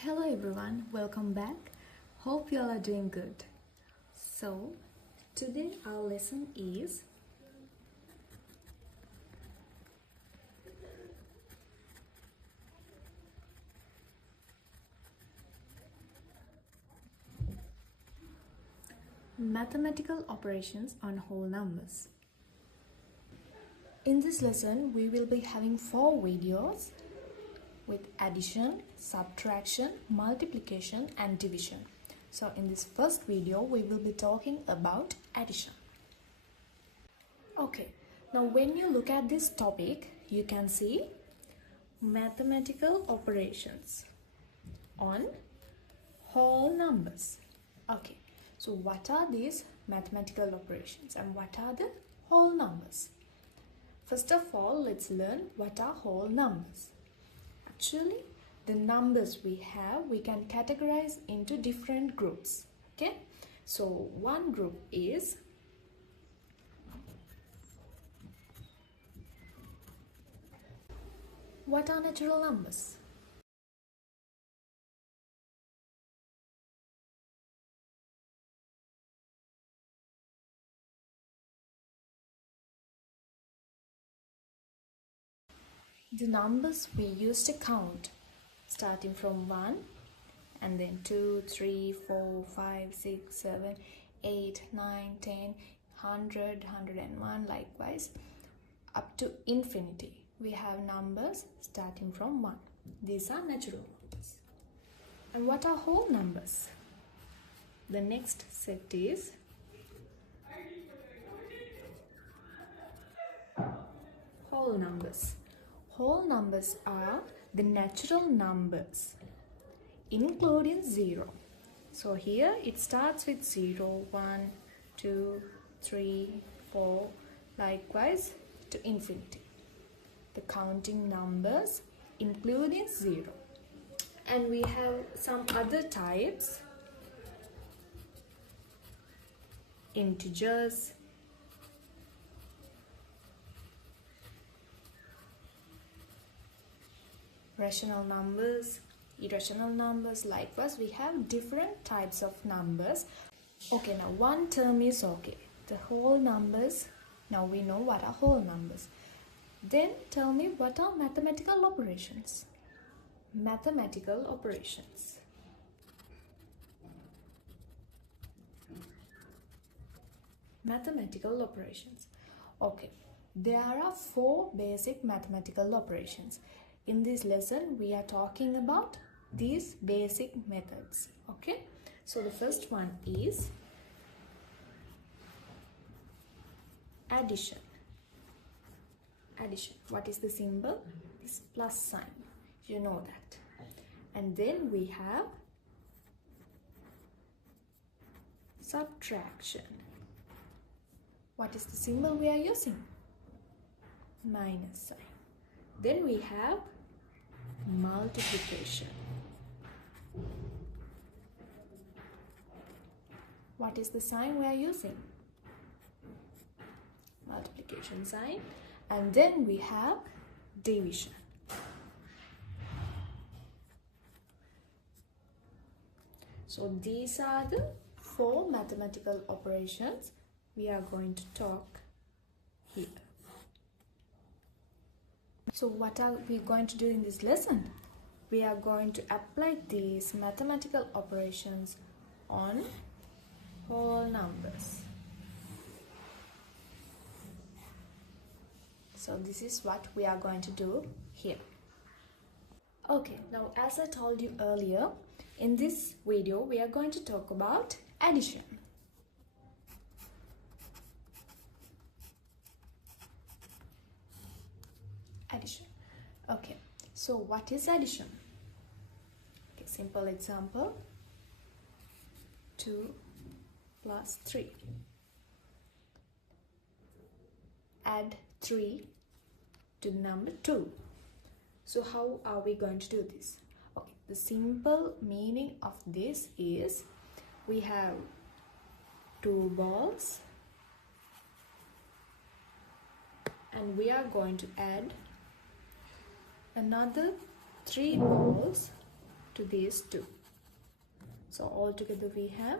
Hello everyone, welcome back. Hope you all are doing good. So, today our lesson is mathematical operations on whole numbers. In this lesson, we will be having 4 videos with addition, subtraction, multiplication and division. So in this first video, we will be talking about addition. Okay, now when you look at this topic, you can see mathematical operations on whole numbers. Okay, so what are these mathematical operations and what are the whole numbers? First of all, let's learn what are whole numbers. Actually, the numbers we can categorize into different groups. Okay, so one group is what are natural numbers? The numbers we use to count, starting from 1 and then 2, 3, 4, 5, 6, 7, 8, 9, 10, 100, 101, likewise up to infinity. We have numbers starting from 1. These are natural numbers. And what are whole numbers? The next set is whole numbers. Whole numbers are the natural numbers, including 0. So here it starts with 0, 1, 2, 3, 4, likewise to infinity. The counting numbers including 0. And we have some other types: integers, rational numbers, irrational numbers. Likewise, we have different types of numbers. Okay, now one term is okay. The whole numbers. Now we know what are whole numbers. Then tell me, what are mathematical operations? Mathematical operations. Mathematical operations. Okay, there are 4 basic mathematical operations. In this lesson, we are talking about these basic methods. Okay, so the first one is addition. Addition. What is the symbol? This plus sign. You know that. And then we have subtraction. What is the symbol we are using? Minus sign. Then we have multiplication. What is the sign we are using? Multiplication sign. And then we have division. So these are the 4 mathematical operations we are going to talk here. So what are we going to do in this lesson? We are going to apply these mathematical operations on whole numbers. So this is what we are going to do here. Okay, now as I told you earlier, in this video we are going to talk about addition. Addition. Okay, so what is addition? Okay, simple example. 2 plus 3. Add 3 to the number 2. So how are we going to do this? Okay, the simple meaning of this is we have 2 balls and we are going to add another 3 balls to these two. So altogether we have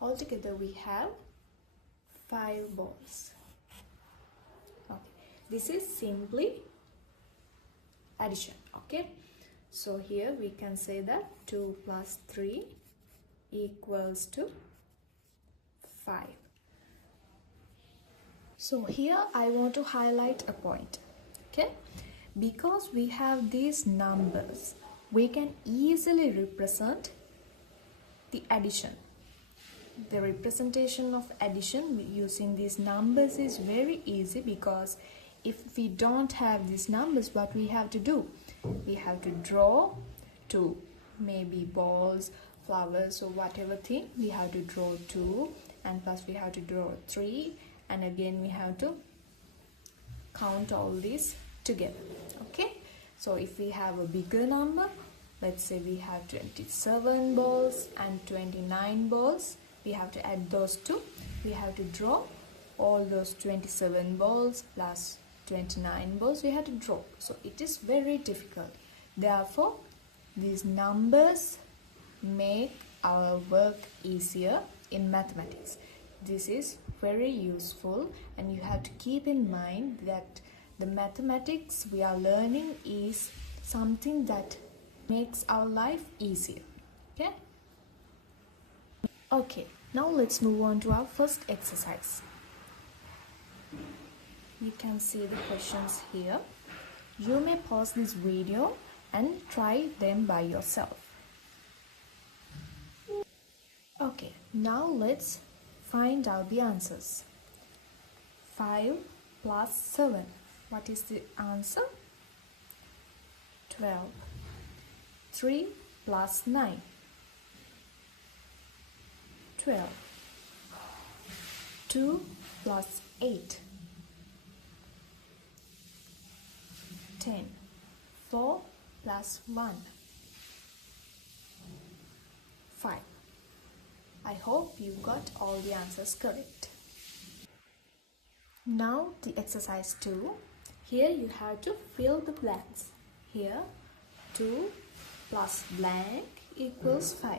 altogether we have 5 balls. Okay, this is simply addition. Okay, so here we can say that 2 plus 3 equals to 5. So here I want to highlight a point. Okay, because we have these numbers, we can easily represent the addition. The representation of addition using these numbers is very easy, because if we don't have these numbers, what we have to do? We have to draw 2, maybe balls, flowers, or whatever thing. We have to draw 2, and plus we have to draw 3, and again we have to count all these together. Okay, so if we have a bigger number, let's say we have 27 balls and 29 balls, we have to add those two. We have to draw all those 27 balls plus 29 balls. We have to draw. So it is very difficult. Therefore, these numbers make our work easier in mathematics. This is very useful, and you have to keep in mind that the mathematics we are learning is something that makes our life easier. Okay? Okay, now let's move on to our first exercise. You can see the questions here. You may pause this video and try them by yourself. Okay, now let's find out the answers. 5 plus 7. What is the answer? 12. 3 plus 9. 12. 2 plus 8. 10. 4 plus 1. 5. I hope you got all the answers correct. Now the exercise 2. Here you have to fill the blanks. Here 2 plus blank equals 5.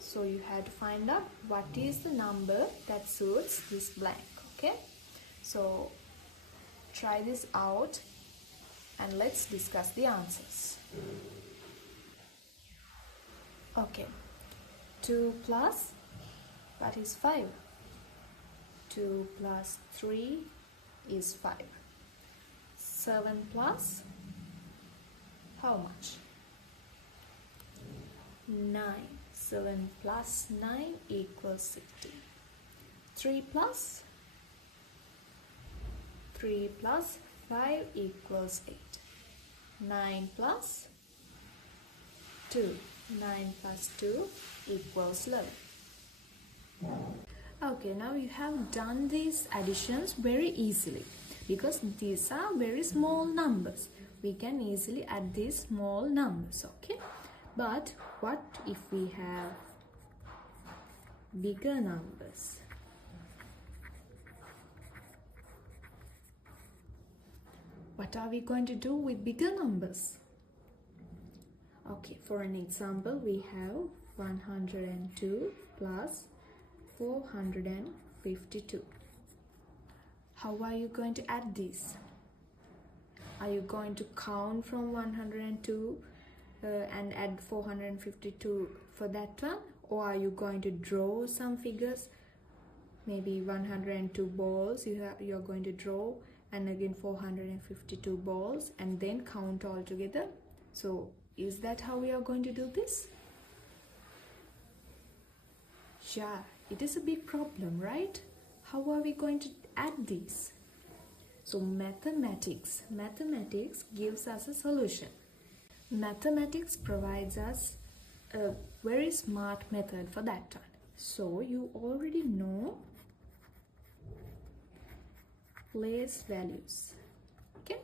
So you have to find out what is the number that suits this blank. Okay, so try this out and let's discuss the answers. Okay, 2 plus, that is 5. 2 plus 3 is 5. 7 plus, how much? 9. 7 plus 9 equals 60. 3 plus 5 equals 8. 9 plus 2. 9 plus 2 equals 11. Okay, now you have done these additions very easily, because these are very small numbers. We can easily add these small numbers. Okay, but what if we have bigger numbers? What are we going to do with bigger numbers? Okay, for an example, we have 102 plus 452. How are you going to add these? Are you going to count from 102 and add 452 for that one? Or are you going to draw some figures? Maybe 102 balls you're going to draw, and again 452 balls, and then count all together. So is that how we are going to do this? Yeah, it is a big problem, right? How are we going to add these? So mathematics gives us a solution. Mathematics provides us a very smart method for that one. So you already know place values. Okay,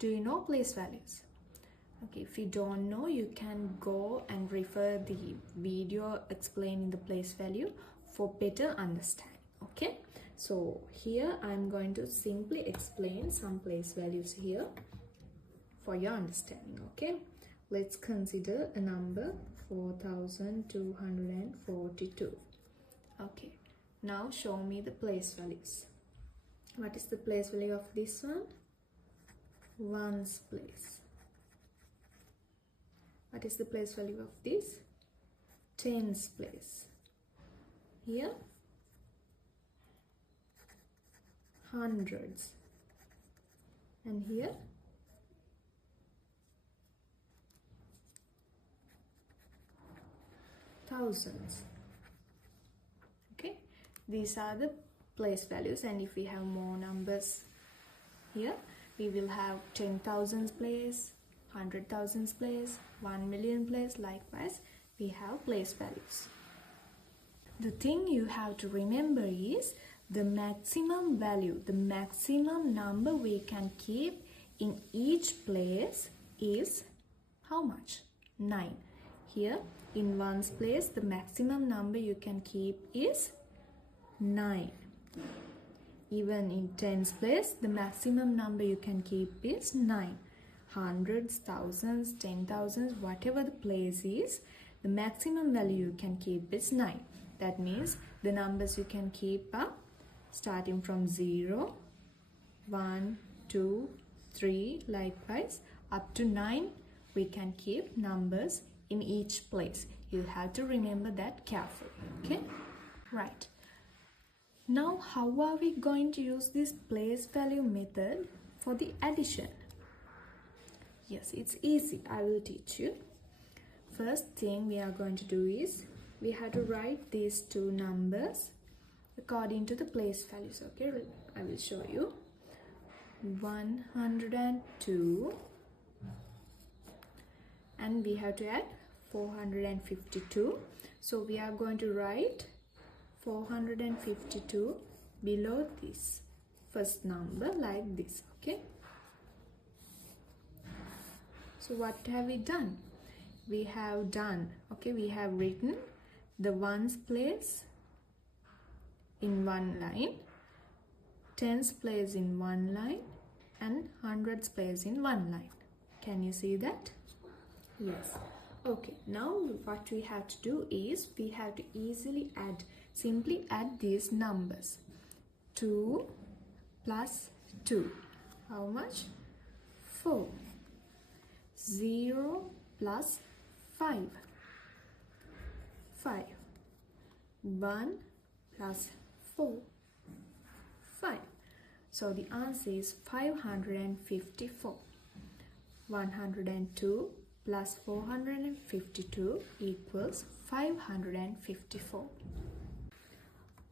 do you know place values? Okay, if you don't know, you can go and refer the video explaining the place value for better understanding. Okay, So here I'm going to simply explain some place values here for your understanding. Okay, let's consider a number 4242. Okay, now show me the place values. What is the place value of this one? Ones place. What is the place value of this? Tens place. Here hundreds, and here thousands. Okay, these are the place values, and if we have more numbers here, we will have 10,000 place, 100,000 place, 1 million place. Likewise, we have place values. The thing you have to remember is the maximum value, the maximum number we can keep in each place is how much? 9. Here in ones place, the maximum number you can keep is 9. Even in tens place, the maximum number you can keep is 9. Hundreds, thousands, 10,000, whatever the place is, the maximum value you can keep is 9. That means the numbers you can keep are starting from 0, 1, 2, 3, likewise up to 9. We can keep numbers in each place. You have to remember that carefully. Okay, right. Now how are we going to use this place value method for the addition? Yes, it's easy. I will teach you. First thing we are going to do is we have to write these two numbers according to the place values. Okay, I will show you. 102, and we have to add 452. So we are going to write 452 below this first number like this. Okay, so what have we done? We have done, okay, we have written the ones place in one line, tens place in one line, and hundreds place in one line. Can you see that? Yes. Okay, now what we have to do is we have to easily add, simply add these numbers. 2 plus 2, how much? 4. 0 plus 5, 5. 1 plus 4, 5. So the answer is 554. 102 plus 452 equals 554.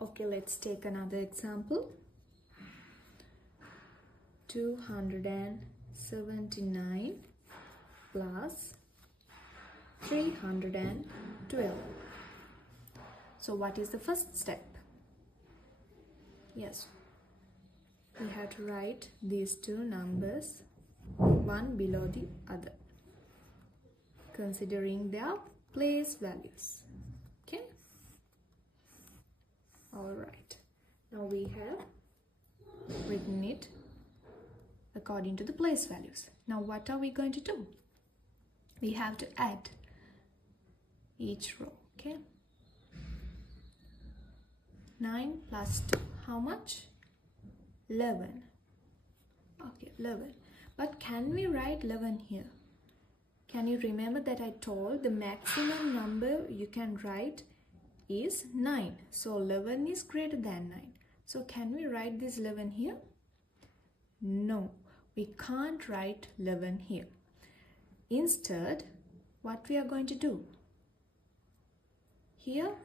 Okay, let's take another example. 279 plus 312. So what is the first step? Yes, we have to write these two numbers one below the other, considering their place values. Okay, all right, now we have written it according to the place values. Now what are we going to do? We have to add each row. Okay, 9 plus 2, how much? 11. Okay, 11. But can we write 11 here? Can you remember that I told the maximum number you can write is 9. So 11 is greater than 9. So can we write this 11 here? No, we can't write 11 here. Instead, what we are going to do? Here,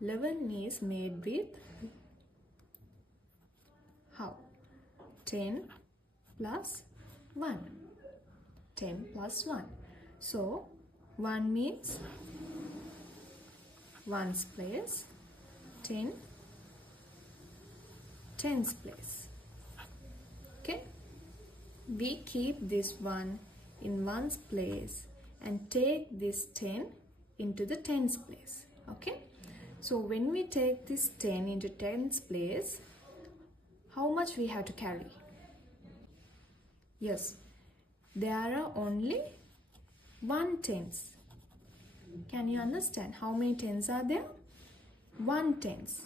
11 is made with how? 10 plus 1. 10 plus 1. So 1 means ones place, 10 tens place. Okay, we keep this 1 in ones place and take this 10 into the tens place. Okay, So when we take this 10 into tens place, how much we have to carry? Yes, there are only 1 tens. Can you understand how many tens are there? 1 tens.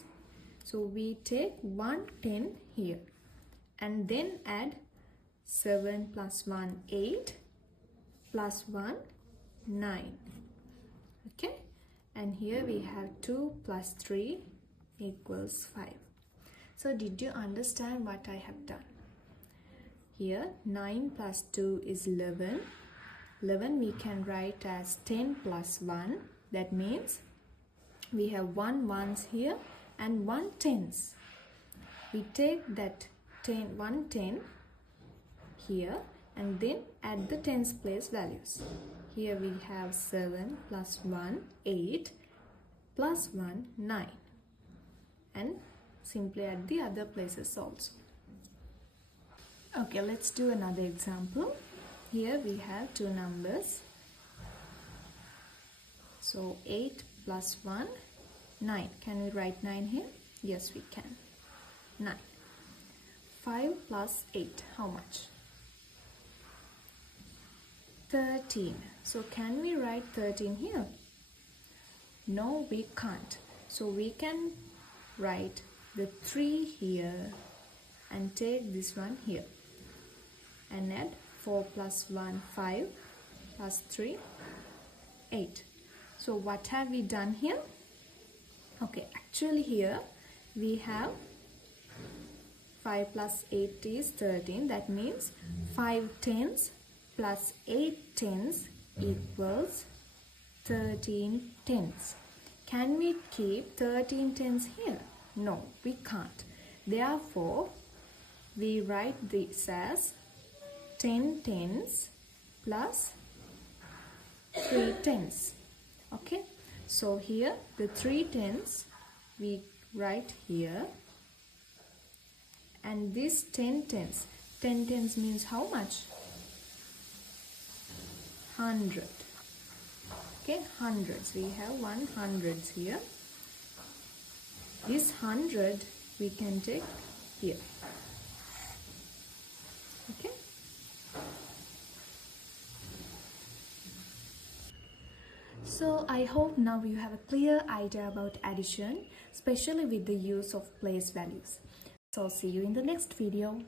So we take 1 10 here and then add 7 plus 1 8 plus 1 9. Okay, and here we have 2 plus 3 equals 5. So did you understand what I have done? Here 9 plus 2 is 11. 11 we can write as 10 plus 1. That means we have 1 ones here and 1 tens. We take that 1 10 here and then add the tens place values. Here we have 7 plus 1 8 plus 1 9, and simply add the other places also. Okay, let's do another example. Here we have two numbers. So 8 plus 1 9. Can we write 9 here? Yes, we can. 9. 5 plus 8, how much? 13. So can we write 13 here? No, we can't. So we can write the 3 here and take this one here and add 4 plus 1 5 plus 3 8. So what have we done here? Okay, actually here we have 5 plus 8 is 13. That means 5 tens plus 8 tens equals 13 tens. Can we keep 13 tens here? No, we can't. Therefore, we write this as 10 tens plus 3 tens. Okay, so here the 3 tens we write here, and this 10 tens. 10 tens means how much? 100. Okay, hundreds. We have 100s here. This 100 we can take here. Okay. So I hope now you have a clear idea about addition, especially with the use of place values. So see you in the next video.